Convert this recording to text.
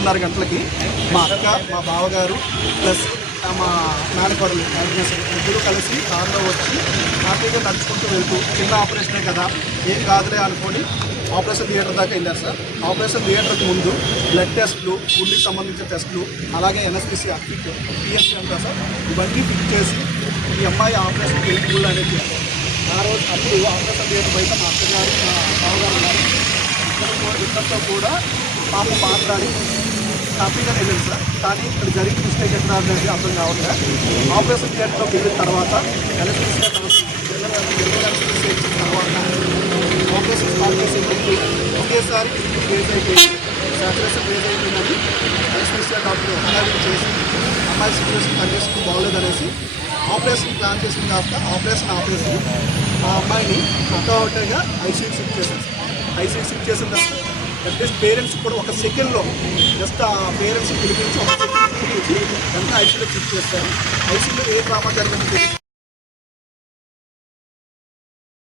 5:30 గంటలకి మా అక్క, మా బావగారు ప్లస్ మా నాన్నపడులు ముగ్గురు కలిసి కారులో వచ్చి హ్యాపీగా నడుచుకుంటూ వెళ్తూ చిన్న ఆపరేషనే కదా ఏం కాదులే అనుకొని ఆపరేషన్ థియేటర్ దాకా వెళ్ళారు సార్. ఆపరేషన్ థియేటర్కి ముందు బ్లడ్ టెస్టులు, గుండెకి సంబంధించిన టెస్టులు, అలాగే ఎన్ఎస్టీసీ ఫిట్ పిఎస్సీ అంతా సార్ ఇవన్నీ ఫిట్ చేసి ఈ అమ్మాయి ఆపరేషన్ ఎలిజిబుల్ అనేది చేశారు. ఆ రోజు అప్పుడు ఆపరేషన్ థియేటర్ బయట మా అక్కగారు, మా బావగారు ఉన్నారు. ఇద్దరితో కూడా పాప మాట్లాడి హ్యాపీగా వెళ్ళింది సార్. కానీ ఇక్కడ జరిగిన మిస్టేక్ ఎక్కడ అనేది అర్థం కావట్లేదు. ఆపరేషన్ థియేటర్లోకి వెళ్ళిన తర్వాత ఎలక్ట్రిసిటీ తర్వాత ఆపరేషన్ స్టార్ట్ చేసే ముందు ఒకేసారి రేజ్ అయిపోయింది, సాచురేషన్ రేజ్ అయిపోయిందని ఎలక్ట్రిసిటీ డాక్టర్ అనాలిసిస్ చేసి అమ్మాయి సిచ్యువేషన్ కండిషన్ బాగోలేదనేసి ఆపరేషన్ ప్లాన్ చేసిన కాస్త ఆపరేషన్ ఆపేసి ఆ అమ్మాయిని ఒక్కగా ఐసీయూకి షిఫ్ట్ చేశాను సార్. ఐసీయూకి షిఫ్ట్ చేసిన తర్వాత అట్లీస్ట్ పేరెంట్స్ కూడా ఒక సెకండ్లో జస్ట్ ఆ పేరెంట్స్ని పిలిపించి ఒక సెకండ్ పిలిపించి వెంటనే ఐసీయూలో షిఫ్ట్ చేస్తారు. ఐసీయూలో ఏ డ్రామా జరిగింది